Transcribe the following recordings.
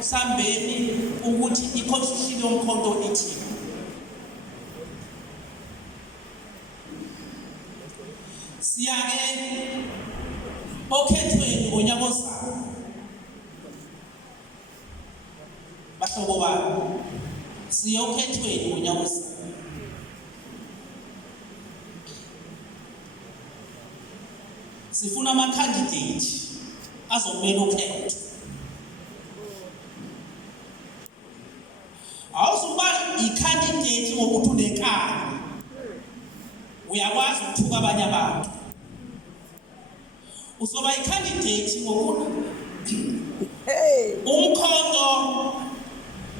sambeni ukuthi i-constitution yomkhonto ithini. Siyake okhethweni ngonyaka ozayo. Bahlobo bami, siya okhethweni ngonyaka ozayo. Sifuna ama-candidate azomela ukhetho. Awuzuba i-candidate ngokuthi unekani. Uyakwazi ukuthuka abanye abantu. Uzoba i-candidate ngokuthi umkhonto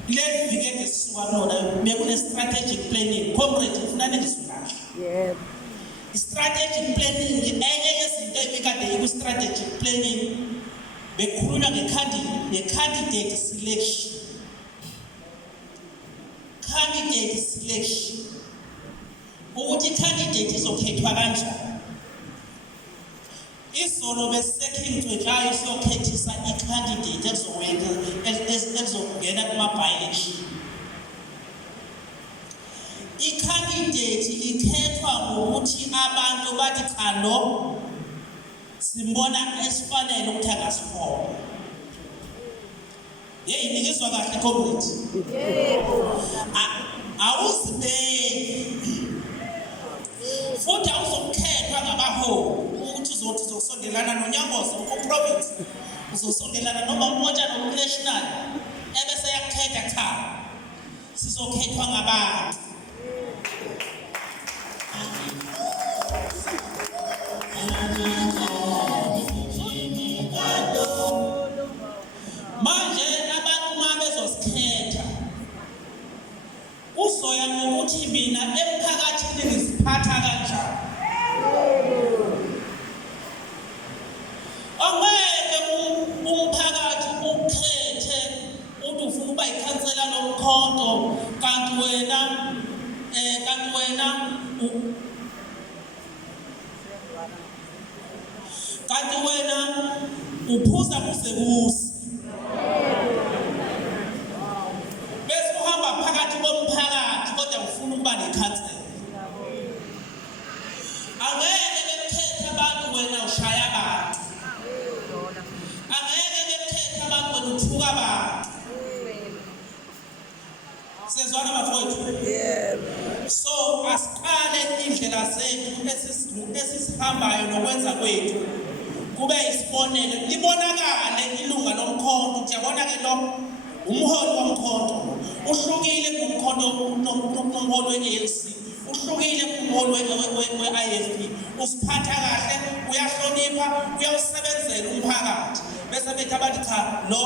levike ngesisuka kulona bekune strategic planning. Comrade ufuna nengisukahle. Yebo. Strategic planning enye yezinto ebekade ku-strategic planning bekhulunywa nge-candidate selection. Candidate selection. Ukuthi i-candidate izokhethwa kanjani. Isolo besekhincwethayo siyokhethisa i-candidate ezokungena kuma-by-election. I-candidate ikhethwa ngokuthi abantu bathi cha lo simbona esifanele ukuthi akasifole. Yeyini ngizwa kahle comrade? Yebo. Awuzibeki. Futhi awuzokhethwa ngabaholi ukuthi uzothi uzosondelana noNyangoza ku-province, uzosondelana noma uMotshana ku-national, ebese yakhetha cha. Sizokhethwa ngabantu. Manje abantu uma bezosikhetha uzoya ngokuthi mina emphakathini ngiziphatha kanjani. Angeke umphakathi ukhethe uthi ufuna ukuba ikhansela lomkhonto kanti wena uphuza kusebusi. Bese uhamba phakathi komphakathi kodwa ufuna ukuba nekhansela. Angeke bekhethe abantu wena ushaya abantu. Angeke bekhethe abantu wena uthuka abantu. Sezwana bafowethu? Yebo. So asiqale indlela zethu esisihambayo nokwenza kwethu kube isibonelo libonakale ilunga lomkhonto. Uyabona ke lo umholi womkhonto uhlukile kumkhonto nomholi we-ANC, uhlukile kumholi we-IFP. Usiphatha kahle, uyahlonipha, uyawusebenzela umphakathi. Bese bethi abantu cha lo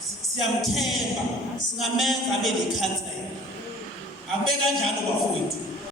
siyamthemba, singamenza abe likhansela. Akube kanjalo bafowethu.